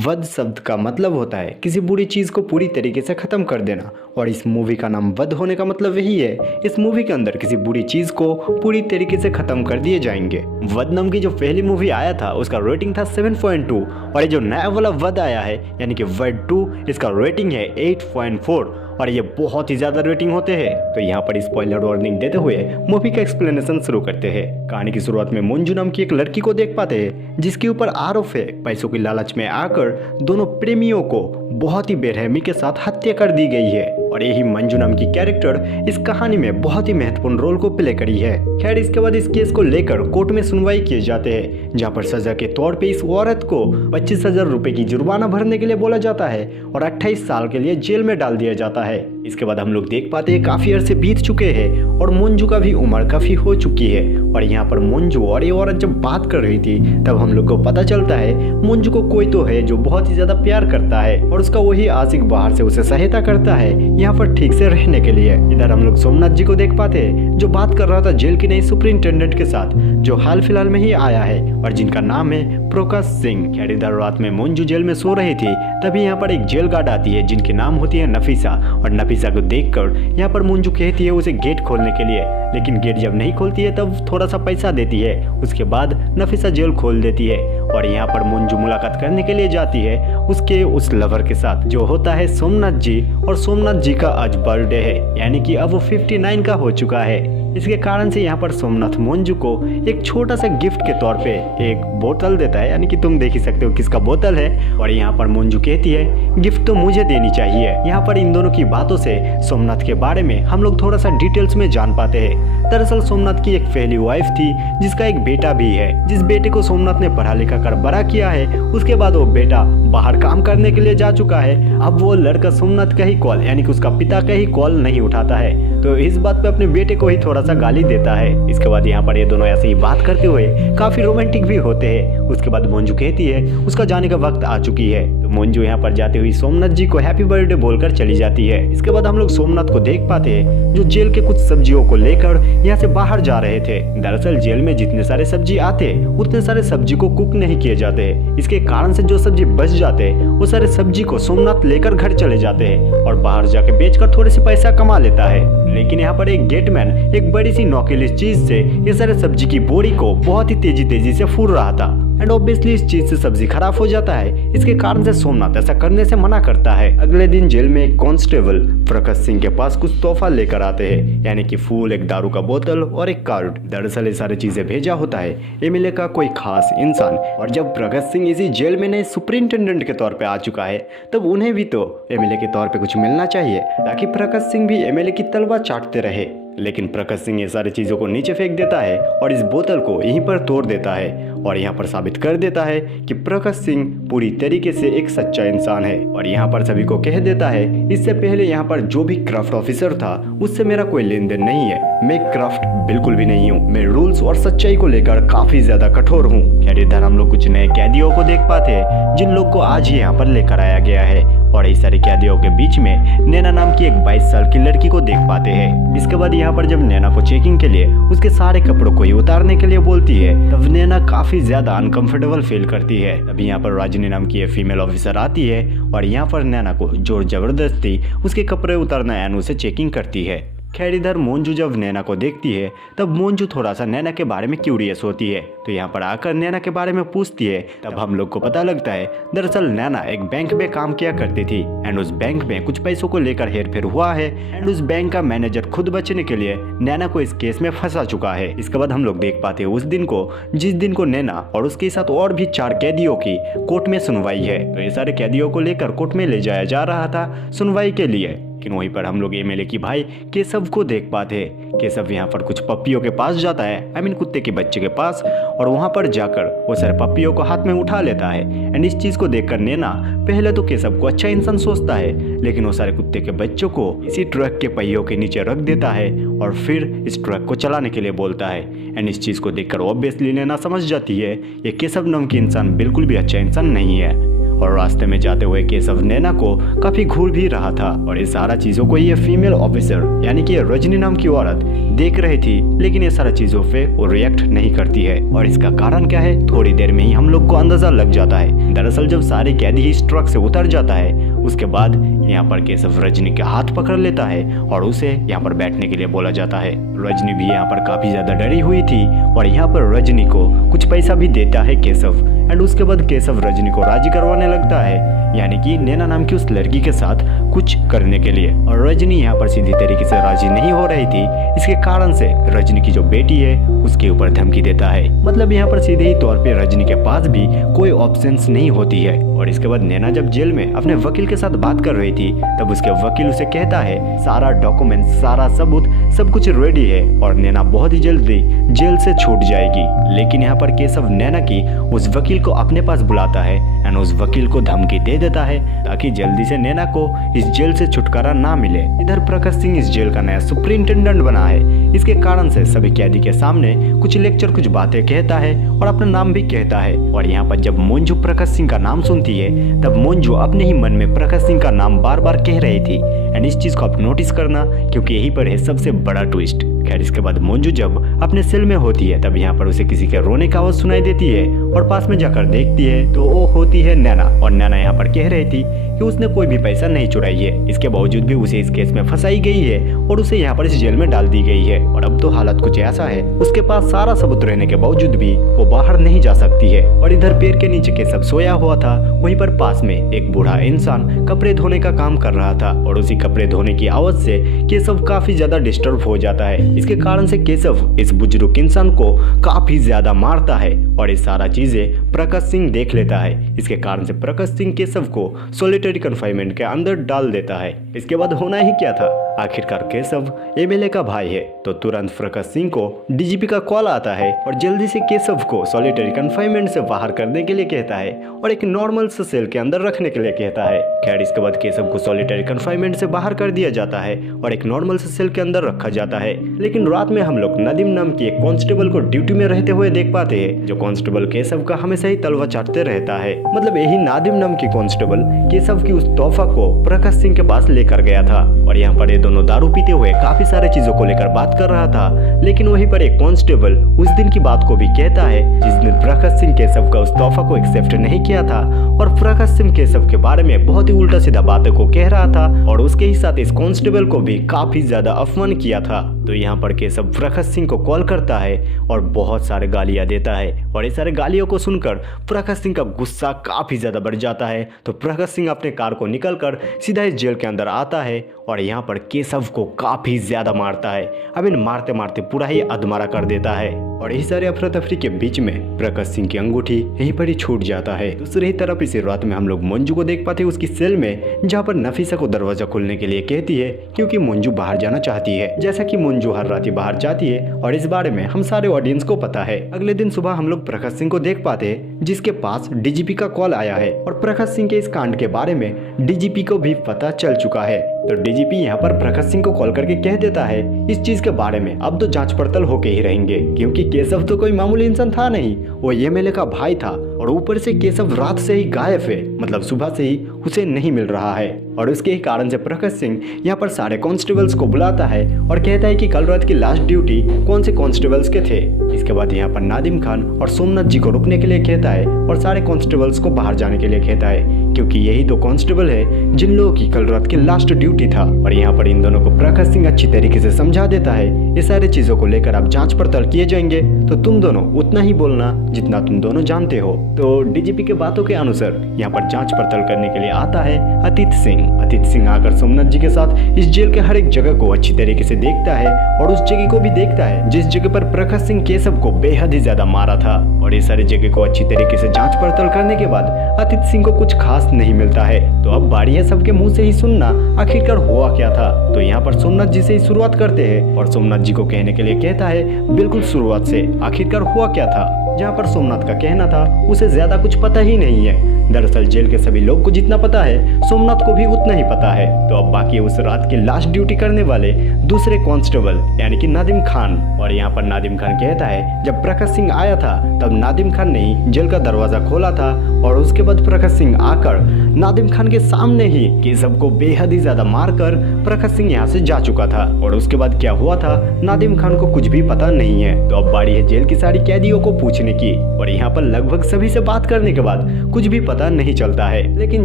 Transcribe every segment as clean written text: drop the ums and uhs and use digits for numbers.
वध शब्द का मतलब होता है किसी बुरी चीज़ को पूरी तरीके से ख़त्म कर देना, और इस मूवी का नाम वध होने का मतलब यही है। इस मूवी के अंदर किसी बुरी चीज़ को पूरी तरीके से ख़त्म कर दिए जाएंगे। वध नाम की जो पहली मूवी आया था उसका रेटिंग था 7.2, और ये जो नया वाला वध आया है यानी कि वध 2, इसका रेटिंग है 8.4, और ये बहुत ही ज़्यादा रेटिंग होते हैं। तो यहाँ पर स्पॉइलर वार्निंग देते हुए मूवी का एक्सप्लेनेशन शुरू करते हैं। कहानी की शुरुआत में मंजू नाम की एक लड़की को देख पाते हैं जिसके ऊपर आरोप है पैसों की लालच में आकर दोनों प्रेमियों को बहुत ही बेरहमी के साथ हत्या कर दी गई है, और यही मंजू नाम की कैरेक्टर इस कहानी में बहुत ही महत्वपूर्ण रोल को प्ले करी है। खैर, इसके बाद इस केस को लेकर कोर्ट में सुनवाई किए जाते हैं, जहां पर सजा के तौर पे इस औरत को 25,000 रुपए की जुर्माना भरने के लिए बोला जाता है और 28 साल के लिए जेल में डाल दिया जाता है। इसके बाद हम लोग देख पाते हैं काफी अरसे बीत चुके हैं और मंजू का भी उम्र काफी हो चुकी है, और यहाँ पर मंजू और ये औरत जब बात कर रही थी तब हम लोग को पता चलता है मंजू को कोई तो है जो बहुत ही ज्यादा प्यार करता है, और उसका वही आशिक बाहर से उसे सहायता करता है यहाँ पर ठीक से रहने के लिए। इधर हम लोग सोमनाथ जी को देख पाते हैं जो बात कर रहा था जेल की नई सुपरिंटेंडेंट के साथ, जो हाल फिलहाल में ही आया है और जिनका नाम है प्रकाश सिंह। खैर, इधर रात में मंजू जेल में सो रही थी, तभी यहाँ पर एक जेल गार्ड आती है जिनकी नाम होती है नफीसा, और नफीसा को देखकर यहाँ पर मंजू कहती है उसे गेट खोलने के लिए, लेकिन गेट जब नहीं खोलती है तब थोड़ा सा पैसा देती है। उसके बाद नफीसा जेल खोल देती है और यहाँ पर मंजू मुलाकात करने के लिए जाती है उसके उस लवर के साथ जो होता है सोमनाथ जी, और सोमनाथ जी का आज बर्थडे है, यानी कि अब वो 59 का हो चुका है। इसके कारण से यहाँ पर सोमनाथ मंजू को एक छोटा सा गिफ्ट के तौर पे एक बोतल देता है, यानी कि तुम देख ही सकते हो किसका बोतल है, और यहाँ पर मंजू कहती है गिफ्ट तो मुझे देनी चाहिए। यहाँ पर इन दोनों की बातों से सोमनाथ के बारे में हम लोग थोड़ा सा डिटेल्स में जान पाते हैं। दरअसल सोमनाथ की एक पहली वाइफ थी जिसका एक बेटा भी है, जिस बेटे को सोमनाथ ने पढ़ा लिखा कर बड़ा किया है। उसके बाद वो बेटा बाहर काम करने के लिए जा चुका है। अब वो लड़का सोमनाथ का ही कॉल, यानी कि उसका पिता का ही कॉल नहीं उठाता है, तो इस बात पे अपने बेटे को ही थोड़ा सा गाली देता है। इसके बाद यहाँ पर ये दोनों ऐसे ही बात करते हुए काफी रोमांटिक भी होते हैं। उसके बाद मंजू कहती है उसका जाने का वक्त आ चुकी है, तो मंजू यहाँ पर जाते हुए सोमनाथ जी को हैप्पी बर्थडे बोलकर चली जाती है। इसके बाद हम लोग सोमनाथ को देख पाते हैं जो जेल के कुछ सब्जियों को लेकर यहाँ से बाहर जा रहे थे। दरअसल जेल में जितने सारे सब्जी आते उतने सारे सब्जी को कुक नहीं किए जाते, इसके कारण से जो सब्जी बच जाते वो सारे सब्जी को सोमनाथ लेकर घर चले जाते हैं और बाहर जाके बेचकर थोड़े से पैसा कमा लेता है। लेकिन यहाँ पर एक गेटमैन एक बड़ी सी नोकीली चीज से ये सारे सब्जी की बोरी को बहुत ही तेजी से फूल रहा था, एंड ऑब्वियसली इस चीज से सब्जी खराब हो जाता है। इसके कारण से सोमनाथ ऐसा करने से मना करता है। अगले दिन जेल में एक कांस्टेबल प्रकाश सिंह के पास कुछ तोहफा लेकर आते हैं, यानी कि फूल, एक दारू का बोतल और एक कार्ड। दरअसल ये सारी चीजें भेजा होता है एमएलए का कोई खास इंसान, और जब प्रकाश सिंह इसी जेल में नए सुपरिंटेंडेंट के तौर पे आ चुका है तब उन्हें भी तो एमएलए के तौर पे कुछ मिलना चाहिए ताकि प्रकाश सिंह भी एमएलए की तलवार चाटते रहे। लेकिन प्रकाश सिंह ये सारी चीज़ों को नीचे फेंक देता है और इस बोतल को यहीं पर तोड़ देता है, और यहाँ पर साबित कर देता है कि प्रकाश सिंह पूरी तरीके से एक सच्चा इंसान है। और यहाँ पर सभी को कह देता है इससे पहले यहाँ पर जो भी क्राफ्ट ऑफिसर था उससे मेरा कोई लेन देन नहीं है, मैं क्राफ्ट बिल्कुल भी नहीं हूँ, मैं रूल्स और सच्चाई को लेकर काफी ज्यादा कठोर हूँ। खैर, इधर हम लोग कुछ नए कैदियों को देख पाते हैं जिन लोग को आज ही यहाँ पर लेकर आया गया है, और इस सारे कैदियों के बीच में नैना नाम की एक 22 साल की लड़की को देख पाते हैं। इसके बाद यहाँ पर जब नैना को चेकिंग के लिए उसके सारे कपड़ों को ही उतारने के लिए बोलती है तब नैना काफी ज्यादा अनकंफर्टेबल फील करती है। तभी यहाँ पर राजनी नाम की एक फीमेल ऑफिसर आती है और यहाँ पर नैना को जोर जबरदस्ती उसके कपड़े उतारना एंड उसे चेकिंग करती है। खैर, इधर मंजू जब नैना को देखती है तब मंजू थोड़ा सा नैना के बारे में क्यूरियस होती है, तो यहाँ पर आकर नैना के बारे में पूछती है। तब हम लोग को पता लगता है दरअसल नैना एक बैंक में काम किया करती थी, एंड उस बैंक में कुछ पैसों को लेकर हेरफेर हुआ है, एंड उस बैंक का मैनेजर खुद बचने के लिए नैना को इस केस में फंसा चुका है। इसके बाद हम लोग देख पाते हैं उस दिन को जिस दिन को नैना और उसके साथ और भी 4 कैदियों की कोर्ट में सुनवाई है। तो ये सारे कैदियों को लेकर कोर्ट में ले जाया जा रहा था सुनवाई के लिए, लेकिन वहीं पर हम लोग एमएलए की भाई केशव को देख पाते हैं। केशव यहाँ पर कुछ पप्पियों के पास जाता है, कुत्ते के बच्चे के पास, और वहाँ पर जाकर वो सारे पप्पियों को हाथ में उठा लेता है। एंड इस चीज़ को देखकर नैना पहले तो केशव को अच्छा इंसान सोचता है, लेकिन वो सारे कुत्ते के बच्चों को इसी ट्रक के पहियों के नीचे रख देता है और फिर इस ट्रक को चलाने के लिए बोलता है। एंड इस चीज़ को देखकर ऑब्वियसली नैना समझ जाती है ये केशव नाम की इंसान बिल्कुल भी अच्छा इंसान नहीं है, और रास्ते में जाते हुए केशव नैना को काफी घूर भी रहा था और ये सारा चीजों को ये फीमेल ऑफिसर यानी कि रजनी नाम की औरत देख रही थी, लेकिन ये सारा चीजों पे वो रिएक्ट नहीं करती है। और इसका कारण क्या है थोड़ी देर में ही हम लोग को अंदाजा लग जाता है। दरअसल जब सारे कैदी इस ट्रक से उतर जाता है उसके बाद यहाँ पर केशव रजनी के हाथ पकड़ लेता है और उसे यहाँ पर बैठने के लिए बोला जाता है। रजनी भी यहाँ पर काफी ज्यादा डरी हुई थी और यहाँ पर रजनी को कुछ पैसा भी देता है केशव। एंड उसके बाद केशव रजनी को राजी करवाने लगता है, यानी कि नैना नाम की उस लड़की के साथ कुछ करने के लिए। और रजनी यहाँ पर सीधी तरीके से राजी नहीं हो रही थी, इसके कारण से रजनी की जो बेटी है उसके ऊपर धमकी देता है। मतलब यहाँ पर सीधे ही तौर पे रजनी के पास भी कोई ऑप्शंस नहीं होती है। और इसके बाद नैना जब जेल में अपने वकील के साथ बात कर रही थी तब उसके वकील उसे कहता है सारा डॉक्यूमेंट, सारा सबूत, सब कुछ रेडी है और नैना बहुत ही जल्दी जेल से छूट जाएगी। लेकिन यहाँ पर केशव नैना की उस वकील को अपने पास बुलाता है एंड उस वकील को धमकी दे देता है ताकि जल्दी से नैना को इस जेल से छुटकारा ना मिले। इधर प्रकाश सिंह इस जेल का नया सुपरिंटेंडेंट बना है, इसके कारण से सभी कैदी के सामने कुछ लेक्चर, कुछ बातें कहता है और अपना नाम भी कहता है। और यहाँ पर जब मंजू प्रकाश सिंह का नाम सुनती है तब मंजू अपने ही मन में प्रकाश सिंह का नाम बार बार कह रही थी। एंड इस चीज को आप नोटिस करना क्योंकि यही पर है सबसे बड़ा ट्विस्ट। खैर इसके बाद मंजू जब अपने सेल में होती है तब यहाँ पर उसे किसी के रोने की आवाज सुनाई देती है और पास में जाकर देखती है तो वो होती है नैना। और नैना यहाँ पर कह रही थी कि उसने कोई भी पैसा नहीं चुराई है, इसके बावजूद भी उसे इस केस में फंसाई गई है और उसे यहाँ पर इस जेल में डाल दी गई है। और अब तो हालत कुछ ऐसा है उसके पास सारा सबूत रहने के बावजूद भी वो बाहर नहीं जा सकती है। और इधर पैर के नीचे केशव सोया हुआ था, वहीं पर पास में एक बूढ़ा इंसान कपड़े धोने का काम कर रहा था और उसी कपड़े धोने की आवाज से केशव काफी ज्यादा डिस्टर्ब हो जाता है। इसके कारण से केशव इस बुजुर्ग इंसान को काफी ज्यादा मारता है और ये सारा चीजें प्रकाश सिंह देख लेता है। इसके कारण से प्रकाश सिंह केशव को सॉलिटरी कन्फाइनमेंट के अंदर डाल देता है। इसके बाद होना ही क्या था, आखिरकार केशव एमएलए का भाई है तो तुरंत प्रकाश सिंह को डीजीपी का कॉल आता है और जल्दी से केशव को सॉलिटरी कन्फाइनमेंट से बाहर करने के लिए कहता है और एक नॉर्मल से सेल के अंदर रखने के लिए कहता है। खैर इसके बाद केशव को सॉलिटरी कन्फाइनमेंट से बाहर कर दिया जाता है और एक नॉर्मल से सेल के अंदर रखा जाता है। लेकिन रात में हम लोग नदीम नाम की एक कांस्टेबल को ड्यूटी में रहते हुए देख पाते हैं, जो कांस्टेबल केशव का हमेशा ही तलवा चाटते रहता है। मतलब यही नादिम नाम की कांस्टेबल केशव की उस तोहफा को प्रकाश सिंह के पास लेकर गया था और यहाँ पर ये दोनों दारू पीते हुए काफी सारे चीजों को लेकर बात कर रहा था। लेकिन वहीं पर एक कांस्टेबल उस दिन की बात को भी कहता है जिस दिन प्रकाश सिंह केशव का उस तोहफा को एक्सेप्ट नहीं किया था और प्रकाश सिंह केशव के बारे में बहुत ही उल्टा सीधा बातों को कह रहा था और उसके ही साथ इस कांस्टेबल को भी काफी ज्यादा अपमान किया था। तो यहाँ पर केशव प्रकाश सिंह को कॉल करता है और बहुत सारे गालियां देता है और ये सारे गालियों को सुनकर प्रकाश सिंह का गुस्सा काफी ज्यादा बढ़ जाता है। तो प्रकाश सिंह अपने कार को निकलकर सीधा इस जेल के अंदर आता है और यहाँ पर केशव को काफी ज्यादा मारता है। अब इन मारते मारते पूरा ही अधमरा कर देता है और यही सारे अफरा तफरी के बीच में प्रकाश सिंह की अंगूठी यहीं पर ही छूट जाता है। दूसरी तरफ इसी रात में हम लोग मंजू को देख पाते हैं उसकी सेल में, जहाँ पर नफीसा को दरवाजा खोलने के लिए कहती है क्योंकि मंजू बाहर जाना चाहती है। जैसा कि मंजू हर रात ही बाहर जाती है और इस बारे में हम सारे ऑडियंस को पता है। अगले दिन सुबह हम लोग प्रकाश सिंह को देख पाते हैं जिसके पास डीजीपी का कॉल आया है और प्रकाश सिंह के इस कांड के बारे में डीजीपी को भी पता चल चुका है। तो डीजीपी यहाँ पर प्रकाश सिंह को कॉल करके कह देता है इस चीज के बारे में अब तो जांच पड़ताल होके ही रहेंगे, क्योंकि केशव तो कोई मामूली इंसान था नहीं, वो एमएलए का भाई था और ऊपर से केशव रात से ही गायब है, मतलब सुबह से ही उसे नहीं मिल रहा है। और उसके ही कारण से प्रकाश सिंह यहाँ पर सारे कांस्टेबल्स को बुलाता है और कहता है कि कल रात की लास्ट ड्यूटी कौन से कांस्टेबल्स के थे। इसके बाद यहाँ पर नादिम खान और सोमनाथ जी को रुकने के लिए कहता है और सारे कांस्टेबल्स को बाहर जाने के लिए कहता है, क्योंकि यही दो कांस्टेबल है जिन लोगों की कल रात की लास्ट ड्यूटी था। और यहाँ पर इन दोनों को प्रकाश सिंह अच्छी तरीके से समझा देता है ये सारी चीजों को लेकर आप जांच पड़ताल किए जाएंगे तो तुम दोनों उतना ही बोलना जितना तुम दोनों जानते हो। तो डीजीपी के बातों के अनुसार यहाँ पर जांच पड़ताल करने के लिए आता है अतीत सिंह। अतीत सिंह आकर सोमनाथ जी के साथ इस जेल के हर एक जगह को अच्छी तरीके से देखता है और उस जगह को भी देखता है जिस जगह पर प्रकाश सिंह केशव को बेहद ही ज्यादा मारा था। और ये सारी जगह को अच्छी तरीके से जांच पड़ताल करने के बाद अतीत सिंह को कुछ खास नहीं मिलता है। तो अब बारी है सबके मुंह से ही सुनना आखिरकार हुआ क्या था। तो यहाँ पर सोमनाथ जी से ही शुरुआत करते हैं और सोमनाथ जी को कहने के लिए कहता है बिल्कुल शुरुआत से आखिरकार हुआ क्या था। जहाँ पर सोमनाथ का कहना था उसे ज्यादा कुछ पता ही नहीं है। दरअसल जेल के सभी लोग को जितना पता है सोमनाथ को भी उतना ही पता है। तो अब बाकी उस रात की लास्ट ड्यूटी करने वाले दूसरे कांस्टेबल यानी कि नादिम खान। और यहाँ पर नादिम खान कहता है जब प्रकाश सिंह आया था तब नादिम खान ने ही जेल का दरवाजा खोला था और उसके बाद प्रकाश सिंह आकर नादिम खान के सामने ही केशव को बेहद ही ज्यादा मारकर प्रकाश सिंह यहाँ से जा चुका था। और उसके बाद क्या हुआ था नादिम खान को कुछ भी पता नहीं है। तो अब बारी है जेल की सारी कैदियों को पूछने की। और यहाँ पर लगभग सभी से बात करने के बाद कुछ भी पता नहीं चलता है, लेकिन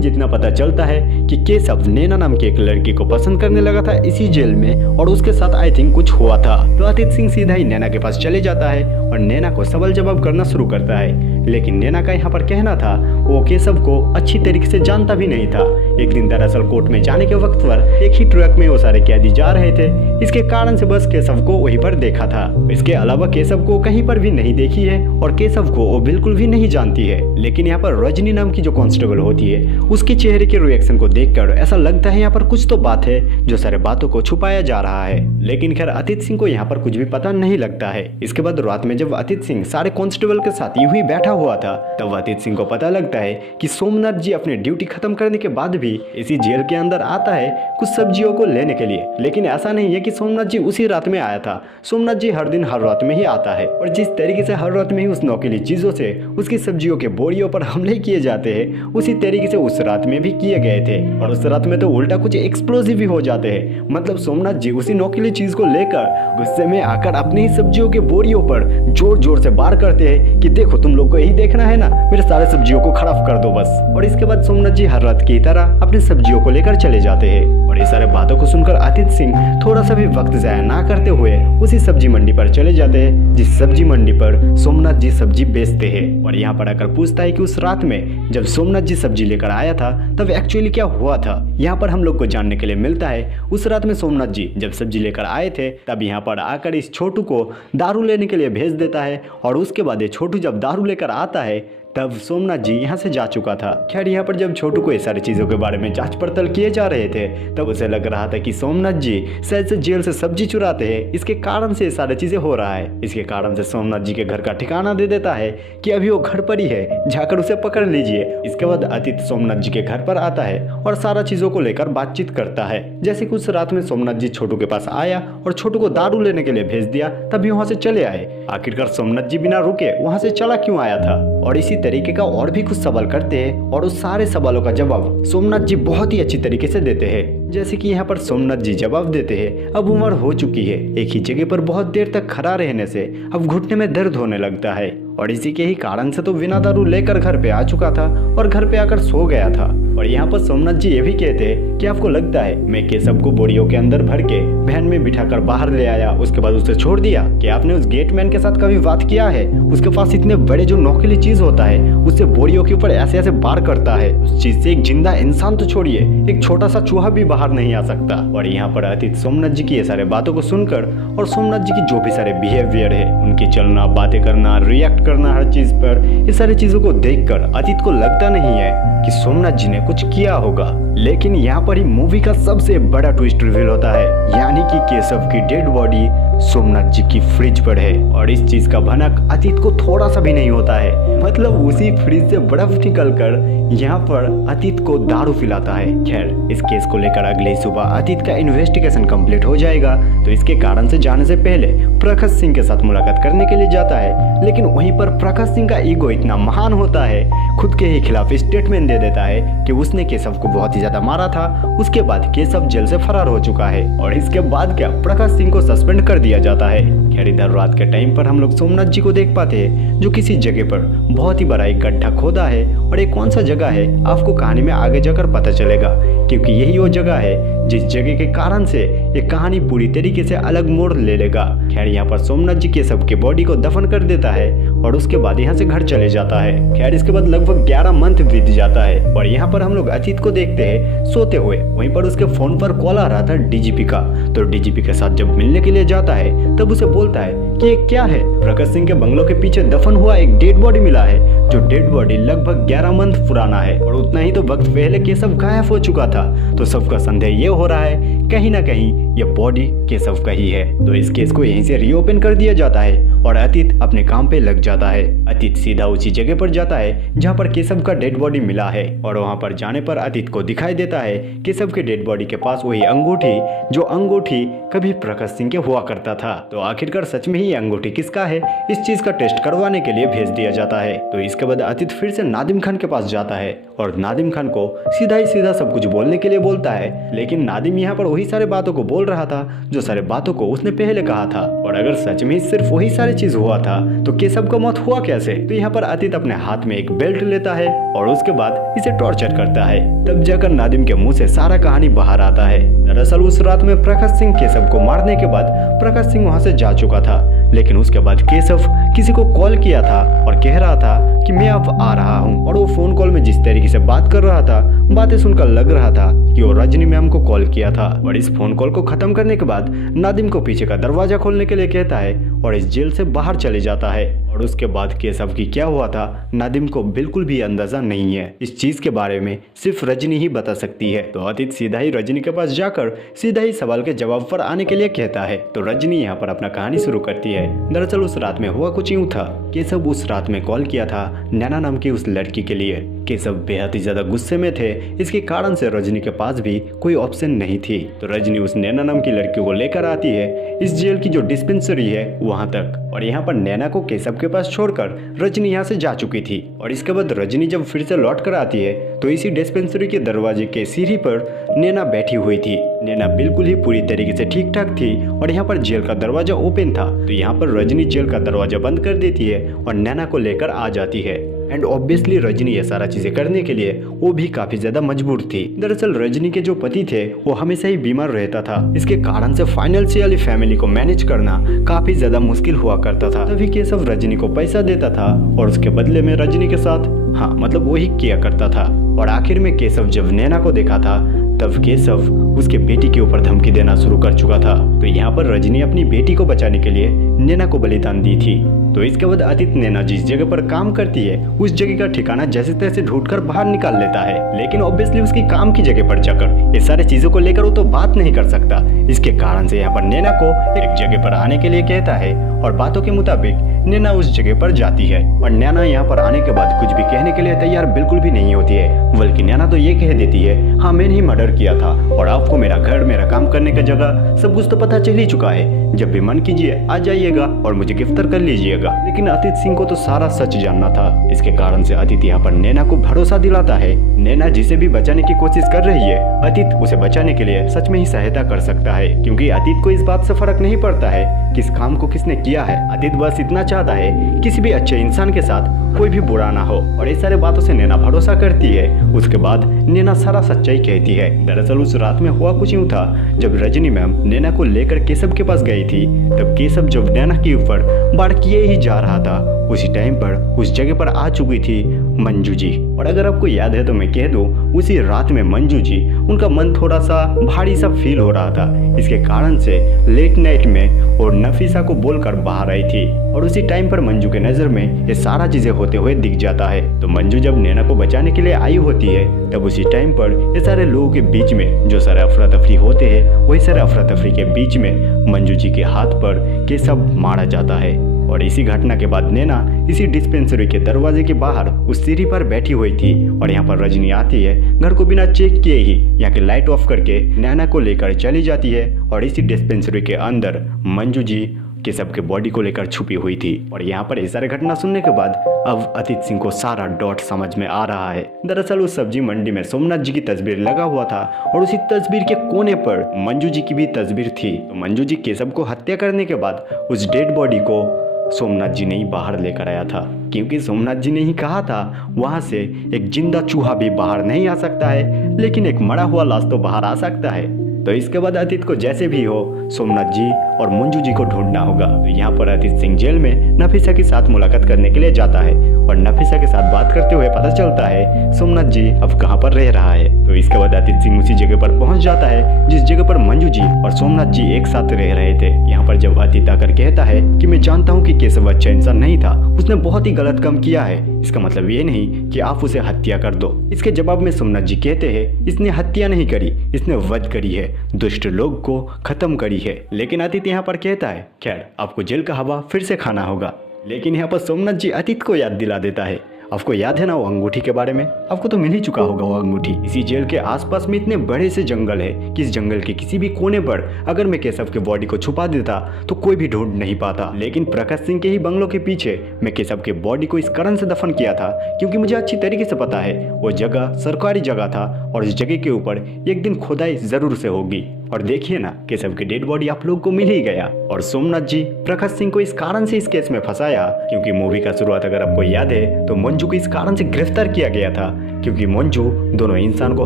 जितना पता चलता है कि केशव नैना नाम की एक लड़की को पसंद करने लगा था इसी जेल में और उसके साथ आई थिंक कुछ हुआ था। तो अतित सिंह सीधा ही नैना के पास चले जाता है और नैना को सवाल जवाब करना शुरू करता है। लेकिन नैना का यहाँ पर कहना था वो केशव को अच्छी तरीके से जानता भी नहीं था। एक दिन दरअसल कोर्ट में जाने के वक्त पर एक ही ट्रक में वो सारे कैदी जा रहे थे, इसके कारण से बस केशव को वहीं पर देखा था। इसके अलावा केशव को कहीं पर भी नहीं देखी है और केशव को वो बिल्कुल भी नहीं जानती है। लेकिन यहाँ पर रजनी नाम की जो कांस्टेबल होती है उसके चेहरे के रिएक्शन को देखकर ऐसा लगता है यहाँ पर कुछ तो बात है जो सारे बातों को छुपाया जा रहा है। लेकिन खैर अतित सिंह को यहाँ पर कुछ भी पता नहीं लगता है। इसके बाद रात में जब अतित सिंह सारे कांस्टेबल के साथ यूं ही बैठा हुआ था तब अतित सिंह को पता लगता है कि सोमनाथ जी अपनी ड्यूटी खत्म करने के बाद भी इसी जेल के अंदर आता है कुछ सब्जियों को लेने के लिए। लेकिन ऐसा नहीं है कि सोमनाथ जी उसी रात में आया था। सोमनाथ जी हर दिन हर रात में ही आता है और जिस तरीके से हर रात में ही उस नौकीली चीजों से उसकी सब्जियों के बोरियों पर हमले किए जाते हैं उसी तरीके से उस रात में भी किए गए थे। और उस रात में तो उल्टा कुछ एक्सप्लोसिव भी हो जाते हैं। मतलब सोमनाथ जी उसी नौकीली चीज को लेकर गुस्से में आकर अपनी ही सब्जियों के बोरियों पर जोर जोर से वार करते हैं कि देखो तुम लोग को यही देखना है ना, मेरे सारे सब्जियों को खराब कर दो बस। और इसके बाद सोमनाथ जी हर रात की तरह अपनी सब्जियों को लेकर चले जाते हैं। और ये सारे बातों को सुनकर अतित सिंह थोड़ा सा भी वक्त जाया ना करते हुए उसी सब्जी मंडी पर चले जाते हैं जिस सब्जी मंडी पर सोमनाथ जी सब्जी बेचते हैं। और यहाँ पर आकर पूछता है कि उस रात में जब सोमनाथ जी सब्जी लेकर आया था तब एक्चुअली क्या हुआ था। यहाँ पर हम लोग को जानने के लिए मिलता है उस रात में सोमनाथ जी जब सब्जी लेकर आए थे तब यहाँ पर आकर इस छोटू को दारू लेने के लिए भेज देता है। और उसके बाद ये छोटू जब दारू लेकर आता है तब सोमनाथ जी यहाँ से जा चुका था। खैर यहाँ पर जब छोटू को ये सारी चीजों के बारे में जांच पड़ताल किए जा रहे थे तब उसे लग रहा था कि सोमनाथ जी शायद से जेल से सब्जी चुराते हैं, इसके कारण से ये सारी चीजें हो रहा है। इसके कारण से सोमनाथ जी के घर का ठिकाना दे देता है कि अभी वो घर पर ही है, जाकर उसे पकड़ लीजिए। इसके बाद अतित सोमनाथ जी के घर पर आता है और सारा चीजों को लेकर बातचीत करता है। जैसे कि उस रात में सोमनाथ जी छोटू के पास आया और छोटू को दारू लेने के लिए भेज दिया तभी वहां से चले आए। आखिरकार सोमनाथ जी बिना रुके वहां से चला क्यों आया था। और इसी तरीके का और भी कुछ सवाल करते हैं और उस सारे सवालों का जवाब सोमनाथ जी बहुत ही अच्छी तरीके से देते हैं। जैसे कि यहाँ पर सोमनाथ जी जवाब देते हैं अब उम्र हो चुकी है, एक ही जगह पर बहुत देर तक खड़ा रहने से अब घुटने में दर्द होने लगता है और इसी के ही कारण से तो बिना दारू लेकर घर पे आ चुका था और घर पे आकर सो गया था। और यहाँ पर सोमनाथ जी ये भी कहते हैं कि आपको लगता है मैं केशव को बोरियों के अंदर भर के वैन में बिठाकर बाहर ले आया उसके बाद उसे छोड़ दिया, कि आपने उस गेटमैन के साथ कभी बात किया है? उसके पास इतने बड़े जो नौकीली चीज होता है उससे बोरियों के ऊपर ऐसे ऐसे बार करता है, उस चीज से एक जिंदा इंसान तो छोड़िए एक छोटा सा चूहा भी बाहर नहीं आ सकता। और यहाँ पर अतीत सोमनाथ जी की ये सारे बातों को सुनकर और सोमनाथ जी की जो भी सारे बिहेवियर है उनकी चलना, बातें करना, रिएक्ट करना हर चीज पर, ये सारी चीजों को देखकर अतीत को लगता नहीं है कि सोमनाथ जी ने कुछ किया होगा। लेकिन यहाँ पर ही मूवी का सबसे बड़ा ट्विस्ट रिवील होता है, यानी कि केशव की डेड बॉडी सोमनाथ जी की फ्रिज पर है। और इस चीज का भनक अतीत को थोड़ा सा भी नहीं होता है। मतलब उसी फ्रिज से बर्फ निकलकर यहाँ पर अतीत को दारू पिलाता है। खैर इस केस को लेकर अगले सुबह अतीत का इन्वेस्टिगेशन कंप्लीट हो जाएगा, तो इसके कारण से जाने से पहले प्रकाश सिंह के साथ मुलाकात करने के लिए जाता है। लेकिन वहीं पर प्रकाश सिंह का ईगो इतना महान होता है, खुद के ही खिलाफ स्टेटमेंट दे देता है कि उसने केशव को बहुत ही ज्यादा मारा था। उसके बाद केशव जेल से फरार हो चुका है और इसके बाद क्या प्रकाश सिंह को सस्पेंड कर दिया जाता है। खैर इधर रात के टाइम पर हम लोग सोमनाथ जी को देख पाते हैं जो किसी जगह पर बहुत ही बड़ा एक गड्ढा खोदा है। और ये कौन सा जगह है आपको कहानी में आगे जाकर पता चलेगा, क्योंकि यही वो जगह है जिस जगह के कारण से ये कहानी पूरी तरीके से अलग मोड़ ले लेगा। खैर यहाँ पर सोमनाथ जी केशव के बॉडी को दफन कर देता है और उसके बाद यहाँ से घर चले जाता है। खैर इसके बाद लगभग 11 मंथ बीत जाता है और यहाँ पर हम लोग अतीत को देखते हैं सोते हुए। वहीं पर उसके फोन पर कॉल आ रहा था डीजीपी का, तो डीजीपी के साथ जब मिलने के लिए जाता है तब उसे बोलता है कि ये क्या है। प्रकाश सिंह के बंगलों के पीछे दफन हुआ एक डेड बॉडी मिला है, जो डेड बॉडी लगभग 11 मंथ पुराना है और उतना ही तो वक्त पहले केशव गायब हो चुका था। तो सबका संदेह ये हो रहा है कहीं ना कहीं ये बॉडी केशव का ही है। तो इस केस को यहीं से रीओपन कर दिया जाता है और अतीत अपने काम पे लग जाता है। अतीत सीधा उसी जगह पर जाता है जहाँ पर केशव का डेड बॉडी मिला है और वहाँ पर जाने पर अतीत को दिखाई देता है केशव के डेड बॉडी के पास वही अंगूठी, जो अंगूठी कभी प्रकाश सिंह के हुआ करता था। तो आखिरकार सच में ही ये अंगूठी किसका है, इस चीज का टेस्ट करवाने के लिए भेज दिया जाता है। तो इसके बाद अतीत फिर से नादिम खान के पास जाता है और नादिम खान को सीधा ही सीधा सब कुछ बोलने के लिए बोलता है, लेकिन नादिम यहाँ पर वही सारे बातों को बोल रहा था जो सारे बातों को उसने पहले कहा था। और अगर सच में सिर्फ वही सारी चीज हुआ था तो केशव का मौत हुआ कैसे। तो यहाँ पर अतीत अपने हाथ में एक बेल्ट लेता है और उसके बाद इसे टॉर्चर करता है। तब जाकर नादिम के मुंह से सारा कहानी बाहर आता है। दरअसल उस रात में प्रकाश सिंह केशव को मारने के बाद प्रकाश सिंह वहां से जा चुका था, लेकिन उसके बाद केशव किसी को कॉल किया था और कह रहा था कि मैं अब आ रहा हूँ। और वो फोन कॉल में जिस तरीके से बात कर रहा था, बातें सुनकर लग रहा था कि वो रजनी मैम को कॉल किया था। और इस फोन कॉल को खत्म करने के बाद नादिम को पीछे का दरवाजा खोलने के लिए कहता है और इस जेल से बाहर चले जाता है। और उसके बाद केशव की क्या हुआ था नादिम को बिल्कुल भी अंदाजा नहीं है। इस चीज के बारे में सिर्फ रजनी ही बता सकती है। तो अतीत सीधा ही रजनी के पास जाकर सीधा ही सवाल के जवाब पर आने के लिए कहता है। तो रजनी यहाँ पर अपना कहानी शुरू करती है। दरअसल उस रात में हुआ कुछ यूं था, केशव उस रात में कॉल किया था नैना नाम की उस लड़की के लिए। केशव बेहद ही ज्यादा गुस्से में थे, इसके कारण से रजनी के पास भी कोई ऑप्शन नहीं थी। तो रजनी उस नैना नाम की लड़की को लेकर आती है इस जेल की जो डिस्पेंसरी है वहां तक। और यहाँ पर नैना को केशव के पास छोड़कर रजनी यहाँ से जा चुकी थी। और इसके बाद रजनी जब फिर से लौट कर आती है तो इसी डिस्पेंसरी के दरवाजे के सीढ़ी पर नैना बैठी हुई थी। नैना बिल्कुल ही पूरी तरीके से ठीक ठाक थी और यहाँ पर जेल का दरवाजा ओपन था। तो यहाँ पर रजनी जेल का दरवाजा बंद कर देती है और नैना को लेकर आ जाती है। एंड ऑब्वियसली रजनी ये सारा चीजें करने के लिए वो भी काफी ज्यादा मजबूर थी। दरअसल रजनी के जो पति थे वो हमेशा ही बीमार रहता था, इसके कारण से फाइनेंशियली फैमिली को मैनेज करना काफी ज्यादा मुश्किल हुआ करता था। तभी केशव रजनी को पैसा देता था और उसके बदले में रजनी के साथ मतलब वही किया करता था। और आखिर में केशव जब नैना को देखा था तब केशव उसके बेटी के ऊपर धमकी देना शुरू कर चुका था। तो यहाँ पर रजनी अपनी बेटी को बचाने के लिए नैना को बलिदान दी थी। तो इसके बाद अतीत नैना जिस जगह पर काम करती है उस जगह का ठिकाना जैसे तैसे ढूंढकर बाहर निकाल लेता है, लेकिन ऑब्वियसली उसकी काम की जगह पर जाकर ये सारी चीजों को लेकर वो तो बात नहीं कर सकता। इसके कारण से यहाँ पर नैना को एक जगह पर आने के लिए कहता है और बातों के मुताबिक नैना उस जगह पर जाती है। और नैना यहाँ पर आने के बाद कुछ भी कहने के लिए तैयार बिल्कुल भी नहीं होती है, बल्कि नैना तो ये कह देती है हाँ मैंने ही मर्डर किया था और आपको मेरा घर, मेरा काम करने का जगह सब कुछ तो पता चल ही चुका है। जब भी मन कीजिए आ जाइएगा और मुझे गिरफ्तार कर लीजिएगा। लेकिन अतीत सिंह को तो सारा सच जानना था। इसके कारण से अतीत यहाँ पर नैना को भरोसा दिलाता है। नैना जिसे भी बचाने की कोशिश कर रही है अतीत उसे बचाने के लिए सच में ही सहायता कर सकता है, क्योंकि अतीत को इस बात से फर्क नहीं पड़ता है किस काम को किसने किया है। अतीत बस इतना चाहता है किसी भी अच्छे इंसान के साथ कोई भी बुरा ना हो। और इस सारे बातों से नैना भरोसा करती है। उसके बाद नैना सारा सच्चाई कहती है। दरअसल उस रात में हुआ कुछ यूं था, जब रजनी मैम नैना को लेकर केशव के पास गई थी तब केशव जब नैना के ऊपर वार किए ही जा रहा था उसी टाइम पर उस जगह पर आ चुकी थी मंजू जी। और अगर आपको याद है तो मैं कह दूं उसी रात में मंजू जी उनका मन थोड़ा सा भारी सा फील हो रहा था, इसके कारण से लेट नाइट में और नफीसा को बोलकर बाहर आई थी। और उसी टाइम पर मंजू के नजर में ये सारा चीजें होते हुए दिख जाता है। तो मंजू जब नैना को बचाने के लिए आई होती है तब उसी टाइम पर ये सारे लोगों के बीच में जो सारे अफरा तफरी होते हैं वही सारे अफरा तफरी के बीच में मंजू जी के हाथ पर केशव मारा जाता है। और इसी घटना के बाद नैना इसी डिस्पेंसरी के दरवाजे के बाहर उस सीढ़ी पर बैठी हुई थी। और यहाँ पर रजनी आती है, घर को बिना चेक किए ही यहाँ की लाइट ऑफ करके नैना को लेकर चली जाती है। और इसी डिस्पेंसरी के अंदर मंजू जी केशव के बॉडी को लेकर छुपी हुई थी। और यहाँ पर ये सारे घटना सुनने के बाद अब अतीत सिंह को सारा डॉट समझ में आ रहा है। दरअसल उस सब्जी मंडी में सोमनाथ जी की तस्वीर लगा हुआ था और उसी तस्वीर के कोने पर मंजू जी की भी तस्वीर थी। तो मंजू जी केशव को हत्या करने के बाद उस डेड बॉडी को सोमनाथ जी ने ही बाहर लेकर आया था, क्योंकि सोमनाथ जी ने ही कहा था वहां से एक जिंदा चूहा भी बाहर नहीं आ सकता है, लेकिन एक मरा हुआ लाश तो बाहर आ सकता है। तो इसके बाद अतीत को जैसे भी हो सोमनाथ जी और मंजू जी को ढूंढना होगा। तो यहाँ पर अतित सिंह जेल में नफीसा के साथ मुलाकात करने के लिए जाता है और नफीसा के साथ बात करते हुए पता चलता है सोमनाथ जी अब कहाँ पर रह रहा है। तो इसके बाद अतित सिंह उसी जगह पर पहुंच जाता है जिस जगह पर मंजू जी और सोमनाथ जी एक साथ रह रहे थे। यहाँ पर जब अतित आकर कहता है कि मैं जानता हूँ कि केशव अच्छा इंसान नहीं था, उसने बहुत ही गलत काम किया है, इसका मतलब ये नहीं कि आप उसे हत्या कर दो। इसके जवाब में सोमनाथ जी कहते हैं इसने हत्या नहीं करी, इसने वध करी है, दुष्ट लोग को खत्म करी है। लेकिन अतित यहाँ पर कहता है खैर आपको जेल का हवा फिर से खाना होगा। लेकिन यहाँ पर सोमनाथ जी अतित को याद दिला देता है आपको याद है ना वो अंगूठी के बारे में, आपको तो मिल ही चुका होगा वो अंगूठी। इसी जेल के आसपास में इतने बड़े से जंगल है कि इस जंगल के किसी भी कोने पर अगर मैं केशव के बॉडी को छुपा देता तो कोई भी ढूंढ नहीं पाता। लेकिन प्रकाश सिंह के ही बंगलों के पीछे मैं केशव के बॉडी को इस कारण से दफन किया था क्योंकि मुझे अच्छी तरीके से पता है वो जगह सरकारी जगह था और उस जगह के ऊपर एक दिन खुदाई जरूर से होगी। और देखिए ना केशव की डेड बॉडी आप लोग को मिल ही गया। और सोमनाथ जी प्रकाश सिंह को इस कारण से इस केस में फंसाया क्योंकि मूवी का शुरुआत अगर आपको याद है तो मंजू को इस कारण से गिरफ्तार किया गया था क्योंकि मंजू दोनों इंसान को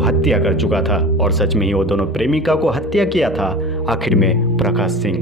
हत्या कर चुका था और सच में ही वो दोनों प्रेमिका को हत्या किया था आखिर में प्रकाश सिंह।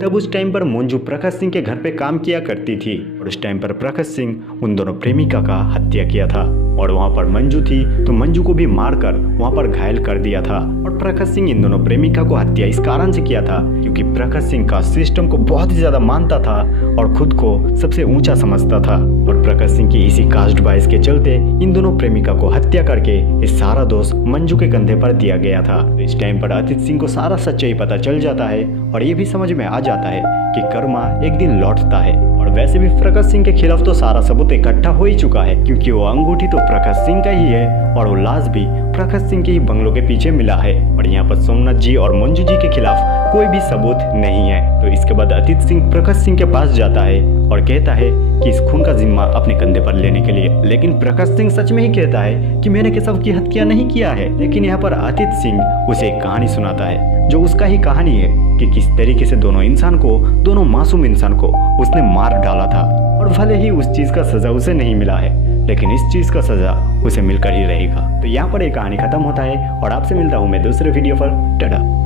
तब उस टाइम पर मंजू प्रकाश सिंह के घर पे काम किया करती थी और उस टाइम पर प्रकाश सिंह उन दोनों प्रेमिका का हत्या किया था और वहाँ पर मंजू थी तो मंजू को भी मारकर वहाँ पर घायल कर दिया था। और प्रकाश सिंह इन दोनों प्रेमिका को हत्या इस कारण से किया था क्योंकि प्रकाश सिंह का सिस्टम को बहुत ही ज्यादा मानता था और खुद को सबसे ऊंचा समझता था और प्रकाश सिंह की इसी कास्ट बायस के चलते इन दोनों प्रेमिका को हत्या करके इस सारा दोष मंजू के कंधे पर दिया गया था। इस टाइम पर अतित सिंह को सारा सच्चाई पता चल जाता है और ये भी समझ में आ जाता है कि कर्मा एक दिन लौटता है। और वैसे भी प्रकाश सिंह के खिलाफ तो सारा सबूत इकट्ठा हो ही चुका है क्योंकि वो अंगूठी तो प्रकाश सिंह का ही है और वो लाश भी प्रकाश सिंह के ही बंगलों के पीछे मिला है और यहाँ पर सोमनाथ जी और मंजू जी के खिलाफ कोई भी सबूत नहीं है। तो इसके बाद अतित सिंह प्रकाश सिंह के पास जाता है और कहता है कि इस खून का जिम्मा अपने कंधे पर लेने के लिए। लेकिन प्रकाश सिंह सच में ही कहता है कि मैंने केशव की हत्या नहीं किया है। लेकिन यहाँ पर अतित सिंह उसे एक कहानी सुनाता है जो उसका ही कहानी है कि किस तरीके से दोनों इंसान को, दोनों मासूम इंसान को उसने मार डाला था और भले ही उस चीज का सजा उसे नहीं मिला है लेकिन इस चीज का सजा उसे मिलकर ही रहेगा। तो यहाँ पर एक कहानी खत्म होता है और आपसे मिलता हूँ मैं दूसरे वीडियो पर। टाटा।